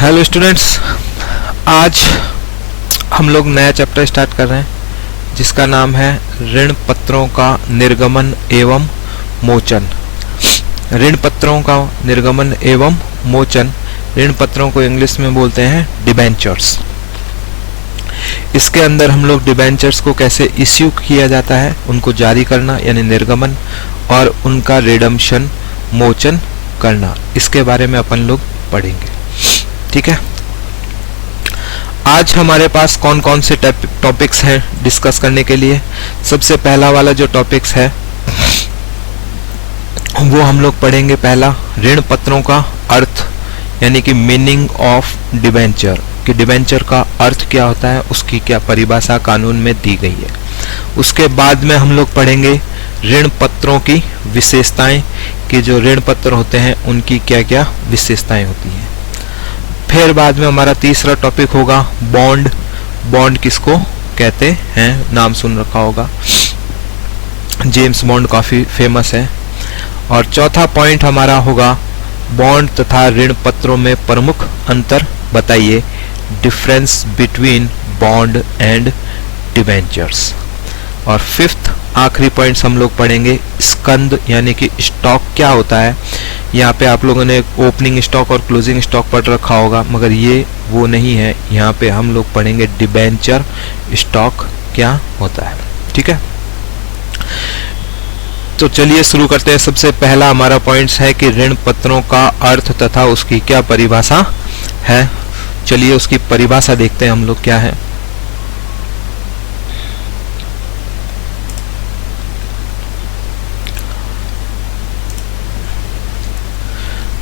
Hello students, आज हम लोग नया चैप्टर स्टार्ट कर रहे हैं जिसका नाम है ऋण पत्रों का निर्गमन एवं मोचन। ऋण पत्रों का निर्गमन एवं मोचन, ऋण पत्रों को इंग्लिश में बोलते हैं डिबेंचर्स। इसके अंदर हम लोग डिबेंचर्स को कैसे इश्यू किया जाता है, उनको जारी करना यानी निर्गमन, और उनका रिडम्पशन मोचन करना, इसके बारे में अपन लोग पढ़ेंगे। ठीक है, आज हमारे पास कौन कौन से टॉपिक्स हैं डिस्कस करने के लिए। सबसे पहला वाला जो टॉपिक्स है वो हम लोग पढ़ेंगे। पहला, ऋण पत्रों का अर्थ यानी कि मीनिंग ऑफ डिबेंचर, कि डिबेंचर का अर्थ क्या होता है, उसकी क्या परिभाषा कानून में दी गई है। उसके बाद में हम लोग पढ़ेंगे ऋण पत्रों की विशेषताएं, कि जो ऋण पत्र होते हैं उनकी क्या क्या विशेषताएं होती हैं। फिर बाद में हमारा तीसरा टॉपिक होगा बॉन्ड। बॉन्ड किसको कहते हैं, नाम सुन रखा होगा, जेम्स बॉन्ड काफी फेमस है। और चौथा पॉइंट हमारा होगा बॉन्ड तथा ऋण पत्रों में प्रमुख अंतर बताइए, difference between bond and debentures. और फिफ्थ आखिरी पॉइंट्स हम लोग पढ़ेंगे स्कंद यानी कि स्टॉक क्या होता है। यहाँ पे आप लोगों ने ओपनिंग स्टॉक और क्लोजिंग स्टॉक पढ़ रखा होगा, मगर ये वो नहीं है। यहाँ पे हम लोग पढ़ेंगे डिबेंचर स्टॉक क्या होता है। ठीक है, तो चलिए शुरू करते हैं। सबसे पहला हमारा पॉइंट्स है कि ऋण पत्रों का अर्थ तथा उसकी क्या परिभाषा है। चलिए उसकी परिभाषा देखते हैं हम लोग क्या है।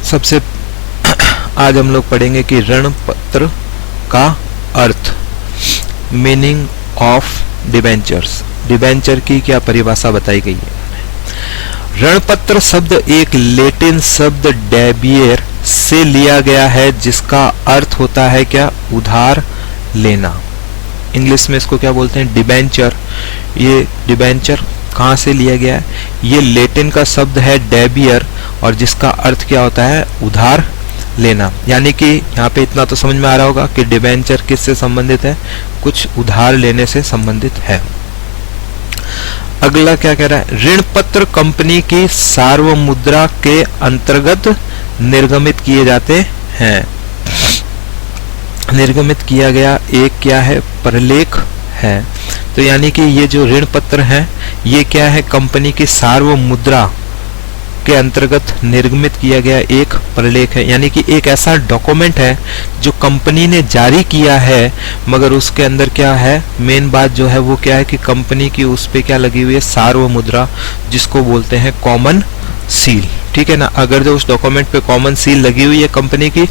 सबसे आज हम लोग पढ़ेंगे कि ऋण पत्र का अर्थ, मीनिंग ऑफ डिबेंचर्स, डिबेंचर की क्या परिभाषा बताई गई है। ऋण पत्र शब्द एक लैटिन शब्द डेबियर से लिया गया है जिसका अर्थ होता है क्या, उधार लेना। इंग्लिश में इसको क्या बोलते हैं, डिबेंचर। ये डिबेंचर कहाँ से लिया गया है, ये लैटिन का शब्द है डेबियर, और जिसका अर्थ क्या होता है, उधार लेना। यानी कि यहाँ पे इतना तो समझ में आ रहा होगा कि डिबेंचर किससे संबंधित है, कुछ उधार लेने से संबंधित है। अगला क्या कह रहा है, ऋण पत्र कंपनी की सार्वमुद्रा के अंतर्गत निर्गमित किए जाते हैं। निर्गमित किया गया एक क्या है, प्रलेख है। तो यानी कि ये जो ऋण पत्र है ये क्या है, कंपनी की सार्वमुद्रा के अंतर्गत निर्गमित किया गया एक प्रलेख है। यानी कि एक ऐसा डॉक्यूमेंट है जो कंपनी ने जारी किया है, मगर उसके अंदर क्या है, मेन बात जो है वो क्या है कि कंपनी की उस पे क्या लगी हुई है, सार्वमुद्रा, जिसको बोलते हैं कॉमन सील। ठीक है ना, अगर जो उस डॉक्यूमेंट पे कॉमन सील लगी हुई है कंपनी की,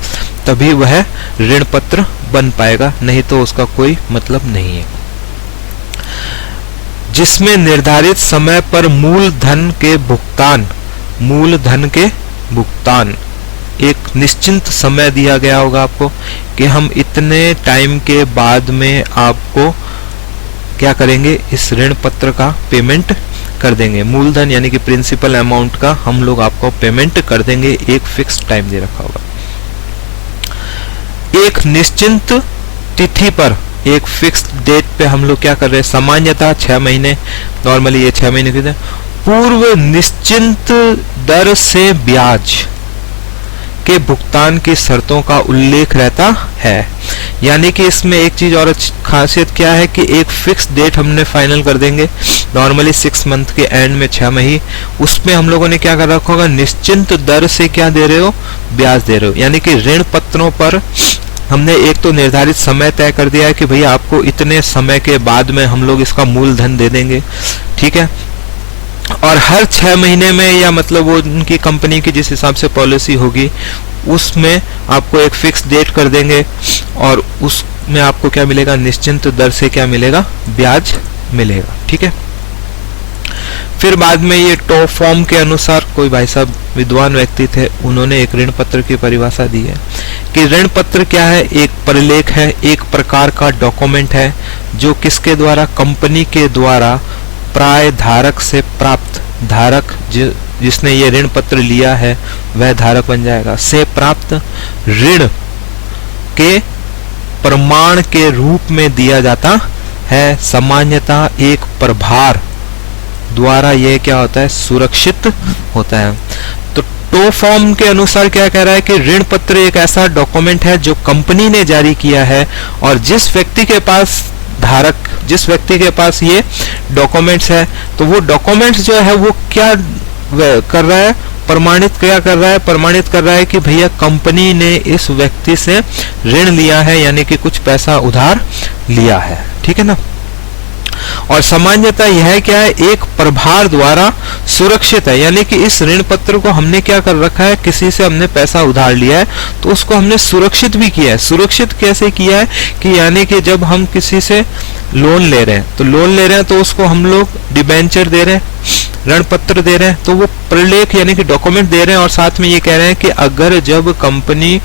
तभी वह ऋण पत्र बन पाएगा, नहीं तो उसका कोई मतलब नहीं है। जिसमें निर्धारित समय पर मूलधन के भुगतान, एक निश्चित समय दिया गया होगा आपको कि हम इतने टाइम के बाद में आपको क्या करेंगे, इस ऋण पत्र का पेमेंट कर देंगे। मूलधन यानी कि प्रिंसिपल अमाउंट का हम लोग आपको पेमेंट कर देंगे, एक फिक्स टाइम दे रखा होगा। एक निश्चित तिथि पर, एक फिक्स डेट पे हम लोग क्या कर रहे हैं, सामान्यतः 6 महीने, नॉर्मली ये 6 महीने के पूर्व निश्चित दर से ब्याज के भुगतान की शर्तों का उल्लेख रहता है। यानी कि इसमें एक चीज और खासियत क्या है कि एक फिक्स डेट हमने फाइनल कर देंगे, नॉर्मली 6 मंथ के एंड में 6 महीने, उसमें हम लोगों ने क्या कर रखा होगा, निश्चित दर से क्या दे रहे हो, ब्याज दे रहे हो। यानी कि ऋण पत्रों पर हमने एक तो निर्धारित समय तय कर दिया है कि भैया आपको इतने समय के बाद में हम लोग इसका मूलधन दे देंगे। ठीक है, और हर 6 महीने में, या मतलब वो उनकी कंपनी की जिस हिसाब से पॉलिसी होगी उसमें आपको एक फिक्स डेट कर देंगे, और उसमें आपको क्या मिलेगा, निश्चित दर से क्या मिलेगा, ब्याज मिलेगा। ठीक है, फिर बाद में ये टॉप फॉर्म के अनुसार, कोई भाई साहब विद्वान व्यक्ति थे, उन्होंने एक ऋण पत्र की परिभाषा दी है कि ऋण पत्र क्या है, एक प्रलेख है, एक प्रकार का डॉक्यूमेंट है जो किसके द्वारा, कंपनी के द्वारा प्राय धारक से प्राप्त, धारक जिसने ये ऋण पत्र लिया है वह धारक बन जाएगा, से प्राप्त ऋण के प्रमाण के रूप में दिया जाता है। सामान्यतः एक प्रभार द्वारा यह क्या होता है, सुरक्षित होता है। तो टो फॉर्म के अनुसार क्या कह रहा है कि ऋण पत्र एक ऐसा डॉक्यूमेंट है जो कंपनी ने जारी किया है, और जिस व्यक्ति के पास ये डॉक्यूमेंट्स है, तो वो डॉक्यूमेंट्स जो है वो क्या कर रहा है, प्रमाणित कर रहा है कि भैया कंपनी ने इस व्यक्ति से ऋण लिया है, यानी कि कुछ पैसा उधार लिया है। ठीक है ना। और सामान्यतः यह क्या है, एक प्रभार द्वारा सुरक्षित है, यानी कि इस ऋण पत्र को हमने क्या कर रखा है, किसी से हमने पैसा उधार लिया है तो उसको हमने सुरक्षित भी किया है। सुरक्षित कैसे किया है कि यानी कि जब हम किसी से लोन ले रहे हैं तो उसको हम लोग डिबेंचर दे रहे हैं, ऋण पत्र दे रहे हैं, तो वो प्रलेख यानी कि डॉक्यूमेंट दे रहे हैं, और साथ में ये कह रहे हैं कि अगर जब कंपनी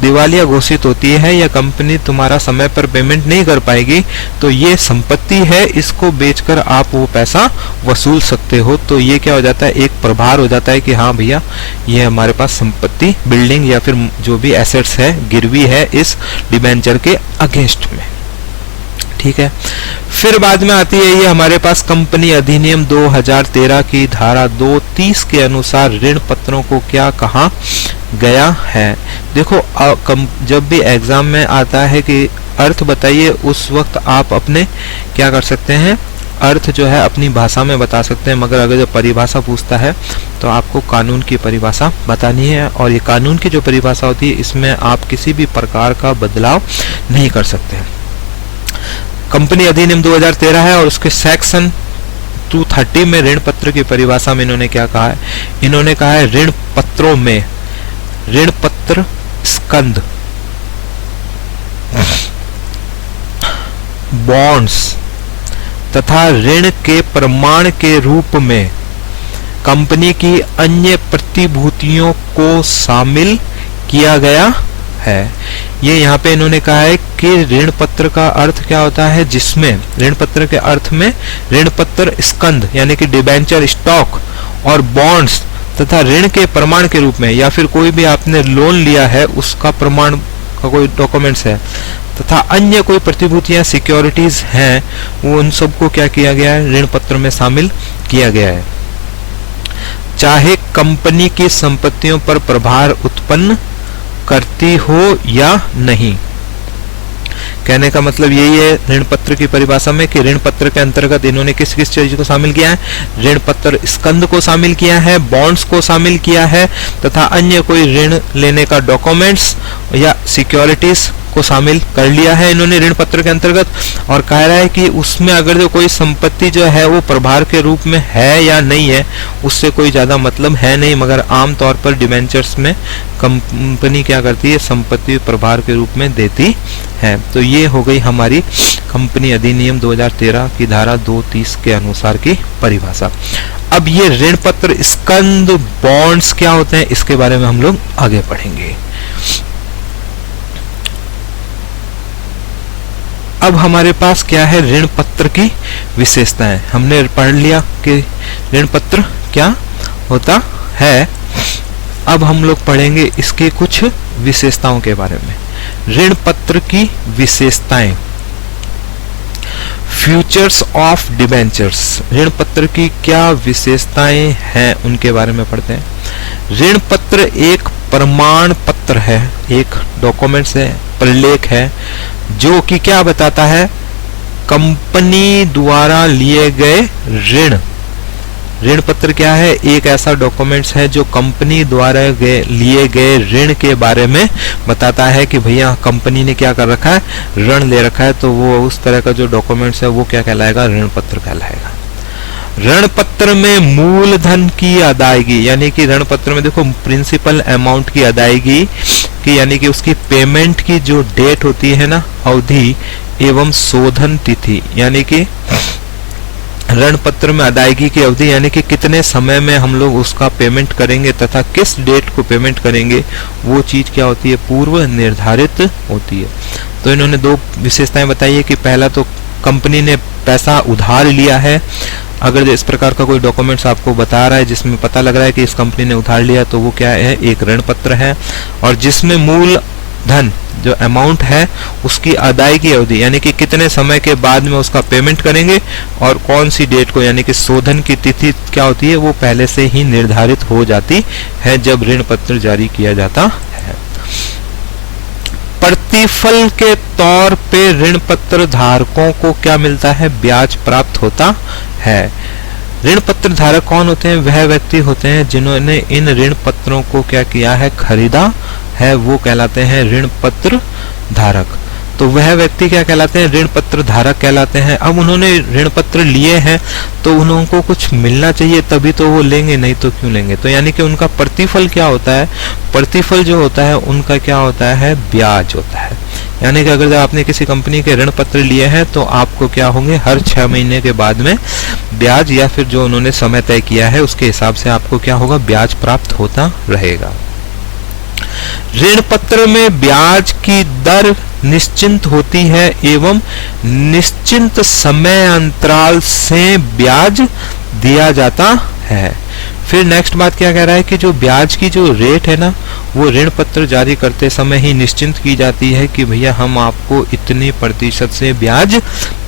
दिवालिया घोषित होती है या कंपनी तुम्हारा समय पर पेमेंट नहीं कर पाएगी तो ये संपत्ति है, इसको बेचकर आप वो पैसा वसूल सकते हो। तो ये क्या हो जाता है, एक प्रभार हो जाता है कि हाँ भैया ये हमारे पास संपत्ति, बिल्डिंग या फिर जो भी एसेट्स है, गिरवी है इस डिबेंचर के अगेंस्ट में। ठीक है। फिर बाद में आती है ये हमारे पास कंपनी अधिनियम 2013 की धारा 230 के अनुसार ऋण पत्रों को क्या कहा गया है। देखो जब भी एग्जाम में आता है कि अर्थ बताइए, उस वक्त आप अपने क्या कर सकते हैं, अर्थ जो है अपनी भाषा में बता सकते हैं, मगर अगर जब परिभाषा पूछता है तो आपको कानून की परिभाषा बतानी है, और ये कानून की जो परिभाषा होती है इसमें आप किसी भी प्रकार का बदलाव नहीं कर सकते हैं। कंपनी अधिनियम 2013 है और उसके सेक्शन 230 में ऋण पत्र की परिभाषा में इन्होंने क्या कहा है, इन्होंने कहा है ऋण पत्रों में ऋण पत्र स्कंद, बॉन्ड्स तथा ऋण के प्रमाण के रूप में कंपनी की अन्य प्रतिभूतियों को शामिल किया गया है। ये यहाँ पे इन्होंने कहा है कि ऋण पत्र का अर्थ क्या होता है, जिसमें ऋण पत्र के अर्थ में ऋण पत्र स्कंद यानी कि डिबेंचर स्टॉक और बॉन्ड्स तथा ऋण के प्रमाण के रूप में, या फिर कोई भी आपने लोन लिया है उसका प्रमाण का कोई डॉक्यूमेंट्स है, तथा अन्य कोई प्रतिभूतियां सिक्योरिटीज हैं, वो उन सबको क्या किया गया है, ऋण पत्र में शामिल किया गया है। चाहे कंपनी की संपत्तियों पर प्रभार उत्पन्न करती हो या नहीं। कहने का मतलब यही है ऋण पत्र की परिभाषा में कि ऋण पत्र के अंतर्गत इन्होंने किस किस चीज को शामिल किया है, ऋण पत्र स्कंद को शामिल किया है, बॉन्ड्स को शामिल किया है, तथा अन्य कोई ऋण लेने का डॉक्यूमेंट्स या सिक्योरिटीज को शामिल कर लिया है इन्होंने ऋण पत्र के अंतर्गत। और कह रहा है कि उसमें अगर जो कोई संपत्ति जो है वो प्रभार के रूप में है या नहीं है उससे कोई ज्यादा मतलब है नहीं, मगर आमतौर पर डिबेंचर्स में कंपनी क्या करती है, संपत्ति प्रभार के रूप में देती है। तो ये हो गई हमारी कंपनी अधिनियम 2013 की धारा 230 के अनुसार की परिभाषा। अब ये ऋण पत्र स्कंद बॉन्ड्स क्या होते हैं इसके बारे में हम लोग आगे पढ़ेंगे। अब हमारे पास क्या है, ऋण पत्र की विशेषताएं। हमने पढ़ लिया कि ऋण पत्र क्या होता है। अब हम लोग पढ़ेंगे इसके कुछ विशेषताओं के बारे में। ऋण पत्र की विशेषताएं, फ्यूचर्स ऑफ डिबेंचर्स, ऋण पत्र की क्या विशेषताएं हैं उनके बारे में पढ़ते हैं। ऋण पत्र एक प्रमाण पत्र है, एक डॉक्यूमेंट्स है, प्रलेख है, जो कि क्या बताता है, कंपनी द्वारा लिए गए ऋण। ऋण पत्र क्या है, एक ऐसा डॉक्यूमेंट्स है जो कंपनी द्वारा लिए गए ऋण के बारे में बताता है कि भैया कंपनी ने क्या कर रखा है, ऋण ले रखा है, तो वो उस तरह का जो डॉक्यूमेंट्स है वो क्या कहलाएगा, ऋण पत्र कहलाएगा। ऋण पत्र में मूलधन की अदायगी, यानी कि ऋण पत्र में देखो प्रिंसिपल अमाउंट की अदायगी की, यानी कि उसकी पेमेंट की जो डेट होती है ना, अवधि एवं शोधन तिथि, यानी कि ऋण पत्र में अदायगी की अवधि यानी कि कितने समय में हम लोग उसका पेमेंट करेंगे तथा किस डेट को पेमेंट करेंगे, वो चीज क्या होती है, पूर्व निर्धारित होती है। तो इन्होंने दो विशेषताएं बताई है कि पहला तो कंपनी ने पैसा उधार लिया है। अगर इस प्रकार का कोई डॉक्यूमेंट्स आपको बता रहा है जिसमें पता लग रहा है कि इस कंपनी ने उधार लिया, तो वो क्या है, एक ऋण पत्र है। और जिसमें मूल धन जो अमाउंट है उसकी अदायगी अवधि यानी कि कितने समय के बाद में उसका पेमेंट करेंगे और कौन सी डेट को यानी कि शोधन की तिथि क्या होती है वो पहले से ही निर्धारित हो जाती है जब ऋण पत्र जारी किया जाता है। प्रतिफल के तौर पे ऋण पत्र धारकों को क्या मिलता है? ब्याज प्राप्त होता है। ऋण पत्र धारक कौन होते हैं? वह व्यक्ति होते हैं जिन्होंने इन ऋण पत्रों को क्या किया है? खरीदा है, वो कहलाते हैं ऋण पत्र धारक। तो वह व्यक्ति क्या कहलाते हैं? ऋण पत्र धारक कहलाते हैं। अब उन्होंने ऋण पत्र लिए हैं तो उनको कुछ मिलना चाहिए तभी तो वो लेंगे, नहीं तो क्यों लेंगे? तो यानी कि उनका प्रतिफल क्या होता है? प्रतिफल जो होता है उनका क्या होता है? ब्याज होता है। यानी कि अगर आपने किसी कंपनी के ऋण पत्र लिए हैं तो आपको क्या होंगे? हर 6 महीने के बाद में ब्याज या फिर जो उन्होंने समय तय किया है उसके हिसाब से आपको क्या होगा? ब्याज प्राप्त होता रहेगा। ऋण पत्र में ब्याज की दर निश्चिंत होती है एवं निश्चिंत समय अंतराल से ब्याज दिया जाता है। फिर नेक्स्ट बात क्या कह रहा है कि जो ब्याज की जो रेट है ना वो ऋण पत्र जारी करते समय ही निश्चिंत की जाती है कि भैया हम आपको इतने प्रतिशत से ब्याज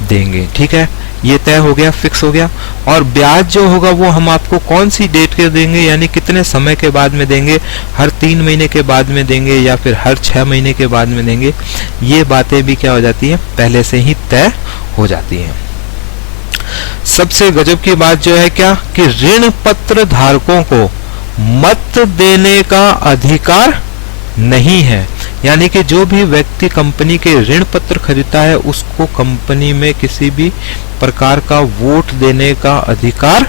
देंगे। ठीक है, ये तय हो गया, फिक्स हो गया। और ब्याज जो होगा वो हम आपको कौन सी डेट के देंगे यानी कितने समय के बाद में देंगे? हर 3 महीने के बाद में देंगे या फिर हर 6 महीने के बाद में देंगे? ये बातें भी क्या हो जाती है? पहले से ही तय हो जाती हैं। सबसे गजब की बात जो है क्या कि ऋण पत्र धारकों को मत देने का अधिकार नहीं है। यानी कि जो भी व्यक्ति कंपनी के ऋण पत्र खरीदता है उसको कंपनी में किसी भी प्रकार का वोट देने का अधिकार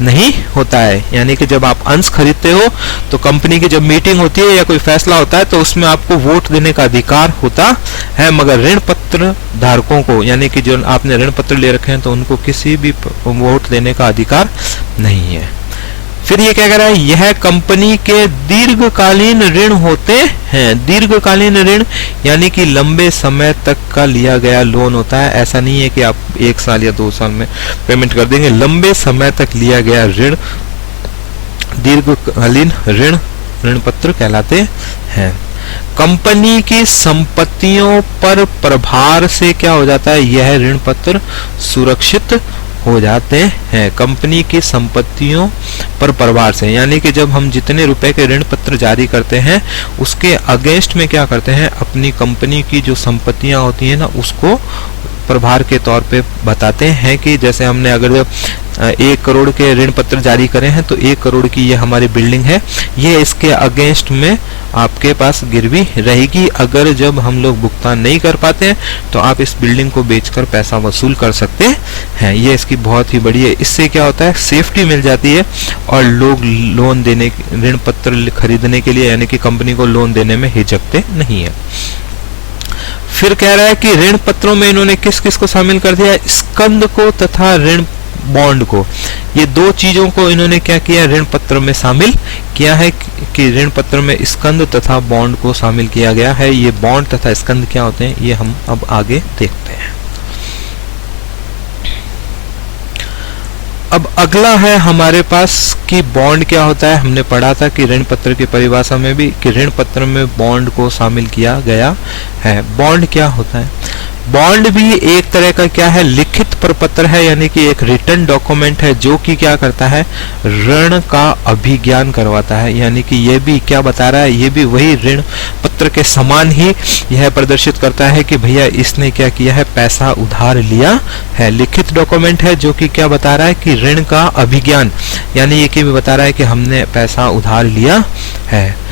नहीं होता है। यानी कि जब आप अंश खरीदते हो तो कंपनी की जब मीटिंग होती है या कोई फैसला होता है तो उसमें आपको वोट देने का अधिकार होता है, मगर ऋण पत्र धारकों को यानी कि जो आपने ऋण पत्र ले रखे हैं तो उनको किसी भी वोट देने का अधिकार नहीं है। फिर ये क्या कह रहा है? यह कंपनी के दीर्घकालीन ऋण होते हैं। दीर्घकालीन ऋण यानी कि लंबे समय तक का लिया गया लोन होता है। ऐसा नहीं है कि आप 1 साल या 2 साल में पेमेंट कर देंगे। लंबे समय तक लिया गया ऋण दीर्घकालीन ऋण पत्र कहलाते हैं। कंपनी की संपत्तियों पर प्रभार से क्या हो जाता है? यह ऋण पत्र सुरक्षित हो जाते हैं। कंपनी की संपत्तियों पर प्रभार से यानी कि जब हम जितने रुपए के ऋण पत्र जारी करते हैं उसके अगेंस्ट में क्या करते हैं? अपनी कंपनी की जो संपत्तियां होती हैं ना उसको प्रभार के तौर पे बताते हैं कि जैसे हमने अगर 1 करोड़ के ऋण पत्र जारी करे हैं तो 1 करोड़ की ये हमारी बिल्डिंग है, ये इसके अगेंस्ट में आपके पास गिरवी रहेगी। अगर जब हम लोग भुगतान नहीं कर पाते हैं तो आप इस बिल्डिंग को बेचकर पैसा वसूल कर सकते हैं। ये इसकी बहुत ही बड़ी है। इससे क्या होता है? सेफ्टी मिल जाती है और लोग लोन देने ऋण पत्र खरीदने के लिए यानी कि कंपनी को लोन देने में हिचकते नहीं है। फिर कह रहा है कि ऋण पत्रों में इन्होंने किस किस को शामिल कर दिया? स्कंद को तथा ऋण बॉन्ड को। ये 2 चीजों को इन्होंने क्या किया? ऋण पत्र में शामिल किया है कि ऋण पत्र में स्कंद तथा बॉन्ड को शामिल किया गया है। ये बॉन्ड तथा स्कंद क्या होते हैं ये हम अब आगे देखते हैं। अब अगला है हमारे पास कि बॉन्ड क्या होता है। हमने पढ़ा था कि ऋण पत्र की परिभाषा में भी कि ऋण पत्र में बॉन्ड को शामिल किया गया है। बॉन्ड क्या होता है? बॉन्ड भी एक तरह का क्या है? लिखित प्रपत्र है यानी कि एक रिटन डॉक्यूमेंट है जो कि क्या करता है? ऋण का अभिज्ञान करवाता है। यानी कि ये भी क्या बता रहा है? ये भी वही ऋण पत्र के समान ही यह प्रदर्शित करता है कि भैया इसने क्या किया है? पैसा उधार लिया है। लिखित डॉक्यूमेंट है जो कि क्या बता रहा है कि ऋण का अभिज्ञान यानी ये कि बता रहा है कि हमने पैसा उधार लिया है।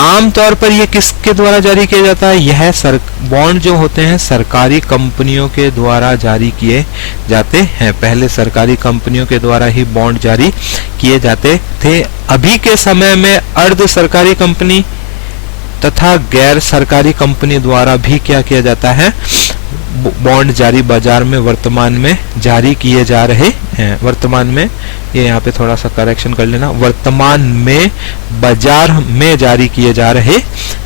आमतौर पर ये किसके द्वारा जारी किया जाता है? यह बॉन्ड जो होते हैं सरकारी कंपनियों के द्वारा जारी किए जाते हैं। पहले सरकारी कंपनियों के द्वारा ही बॉन्ड जारी किए जाते थे। अभी के समय में अर्ध सरकारी कंपनी तथा गैर सरकारी कंपनी द्वारा भी क्या किया जाता है? बॉन्ड जारी बाजार में वर्तमान में जारी किए जा रहे हैं। वर्तमान में ये यहाँ पे थोड़ा सा करेक्शन कर लेना, वर्तमान में बाजार में जारी किए जा रहे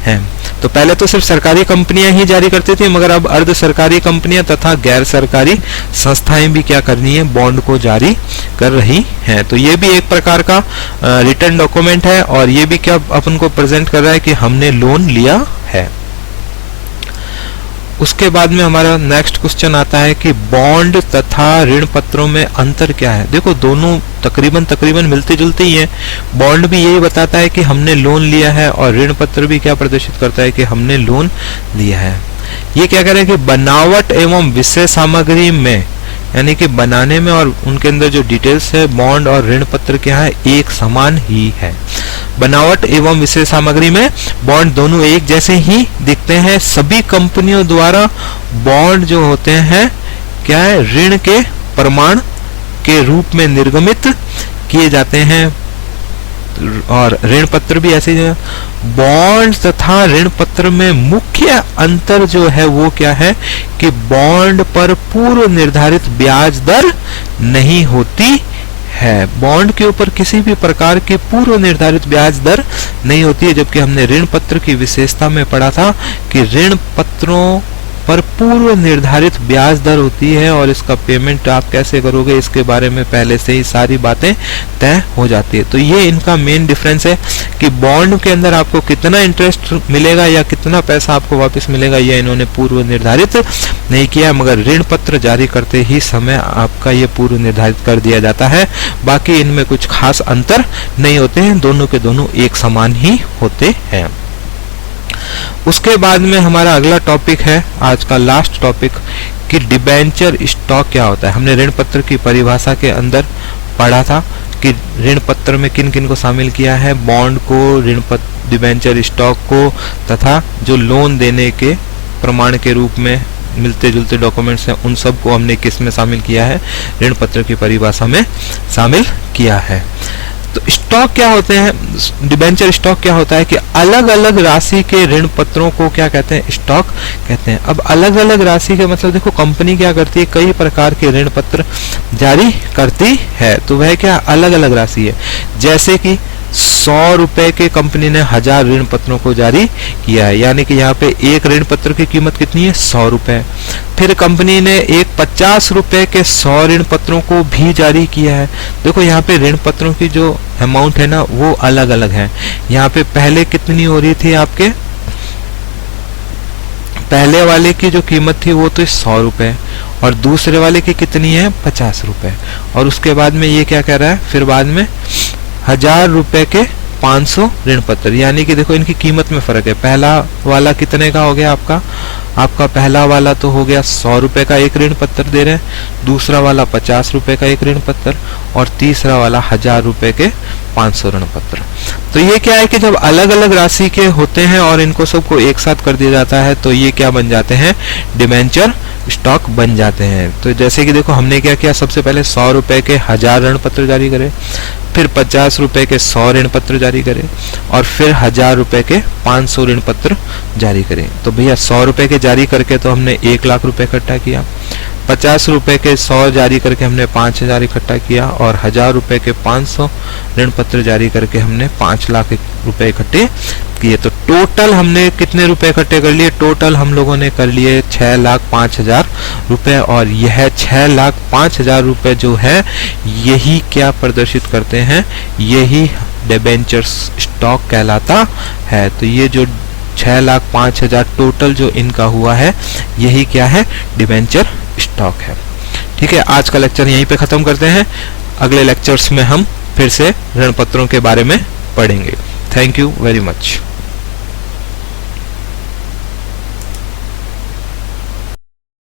हैं। तो पहले तो सिर्फ सरकारी कंपनियां ही जारी करती थी, मगर अब अर्ध सरकारी कंपनियां तथा गैर सरकारी संस्थाएं भी क्या करनी है? बॉन्ड को जारी कर रही हैं। तो ये भी एक प्रकार का रिटर्न डॉक्यूमेंट है और ये भी क्या अपन को प्रेजेंट कर रहा है कि हमने लोन लिया है। उसके बाद में हमारा नेक्स्ट क्वेश्चन आता है कि बॉन्ड तथा ऋण पत्रों में अंतर क्या है। देखो दोनों तकरीबन मिलते जुलते ही हैं। बॉन्ड भी यही बताता है कि हमने लोन लिया है और ऋण पत्र भी क्या प्रदर्शित करता है कि हमने लोन लिया है। ये क्या कह रहे हैं कि बनावट एवं विषय सामग्री में, यानी कि बनाने में और उनके अंदर जो डिटेल्स है बॉन्ड और ऋण पत्र क्या है, एक समान ही है। बनावट एवं विषय सामग्री में बॉन्ड दोनों एक जैसे ही दिखते हैं। सभी कंपनियों द्वारा बॉन्ड जो होते हैं क्या है, ऋण के प्रमाण के रूप में निर्गमित किए जाते हैं और ऋण पत्र भी ऐसे ही है। बॉन्ड तथा ऋण पत्र में मुख्य अंतर जो है वो क्या है कि बॉन्ड पर पूर्व निर्धारित ब्याज दर नहीं होती है। बॉन्ड के ऊपर किसी भी प्रकार की पूर्व निर्धारित ब्याज दर नहीं होती है, जबकि हमने ऋण पत्र की विशेषता में पढ़ा था कि ऋण पत्रों पर पूर्व निर्धारित ब्याज दर होती है और इसका पेमेंट आप कैसे करोगे इसके बारे में पहले से ही सारी बातें तय हो जाती है। तो ये इनका मेन डिफरेंस है कि बॉन्ड के अंदर आपको कितना इंटरेस्ट मिलेगा या कितना पैसा आपको वापस मिलेगा, यह इन्होंने पूर्व निर्धारित नहीं किया, मगर ऋण पत्र जारी करते ही समय आपका ये पूर्व निर्धारित कर दिया जाता है। बाकी इनमें कुछ खास अंतर नहीं होते हैं, दोनों के दोनों एक समान ही होते हैं। उसके बाद में हमारा अगला टॉपिक है, आज का लास्ट टॉपिक, कि डिबेंचर स्टॉक क्या होता है। हमने ऋण पत्र की परिभाषा के अंदर पढ़ा था कि ऋण पत्र में किन किन को शामिल किया है, बॉन्ड को, ऋण पत्र, डिबेंचर स्टॉक को, तथा जो लोन देने के प्रमाण के रूप में मिलते जुलते डॉक्यूमेंट्स हैं उन सब को हमने किस में शामिल किया है, ऋण पत्र की परिभाषा में शामिल किया है। तो स्टॉक क्या होते हैं, डिबेंचर स्टॉक क्या होता है कि अलग अलग राशि के ऋण पत्रों को क्या कहते हैं, स्टॉक कहते हैं। अब अलग अलग राशि के मतलब देखो कंपनी क्या करती है, कई प्रकार के ऋण पत्र जारी करती है, तो वह क्या अलग अलग राशि है। जैसे कि 100 रुपए के कंपनी ने 1000 ऋण पत्रों को जारी किया है, यानी कि यहाँ पे एक ऋण पत्र की कीमत कितनी है, 100 रुपए। फिर कंपनी ने एक 50 रुपए के 100 ऋण पत्रों को भी जारी किया है। देखो यहाँ पे ऋण पत्रों की जो अमाउंट है ना वो अलग अलग है। यहाँ पे पहले कितनी हो रही थी, आपके पहले वाले की जो कीमत थी वो तो 100 रुपए और दूसरे वाले की कितनी है, 50 रुपए। और उसके बाद में ये क्या कह रहा है, फिर बाद में 1000 रुपए के 500 ऋण पत्र, यानी कि देखो इनकी कीमत में फर्क है। पहला वाला कितने का हो गया आपका पहला वाला तो हो गया 100 रुपए का एक ऋण पत्र दे रहे हैं, दूसरा वाला 50 रुपए का एक ऋण पत्र और तीसरा वाला 1000 रुपए के 500 ऋण पत्र। तो ये क्या है कि जब अलग अलग राशि के होते हैं और इनको सबको एक साथ कर दिया जाता है तो ये क्या बन जाते हैं, डिबेंचर स्टॉक बन जाते हैं। तो जैसे कि देखो हमने क्या किया, सबसे पहले 100 रुपए के 1000 ऋण पत्र जारी करे, फिर 50 रुपए के 100 ऋण पत्र जारी करें और फिर 1000 रुपए के 500 ऋण पत्र जारी करें। तो भैया 100 रुपए के जारी करके तो हमने 1 लाख रुपए इकट्ठा किया, 50 रुपए के 100 जारी करके हमने 5000 इकट्ठा किया और 1000 रुपए के 500 ऋण पत्र जारी करके हमने 5 लाख रुपए इकट्ठे किए। तो टोटल हमने कितने रुपए इकट्ठे कर लिए, टोटल हम लोगों ने कर लिए 6,05,000 रुपए। और यह 6,05,000 रुपए जो है यही क्या प्रदर्शित करते हैं, यही डिबेंचर स्टॉक कहलाता है। तो ये जो 6,05,000 टोटल जो इनका हुआ है यही क्या है, डिबेंचर स्टॉक है। ठीक है, आज का लेक्चर यहीं पे खत्म करते हैं। अगले लेक्चर्स में हम फिर से ऋण पत्रों के बारे में पढ़ेंगे। Thank you very much.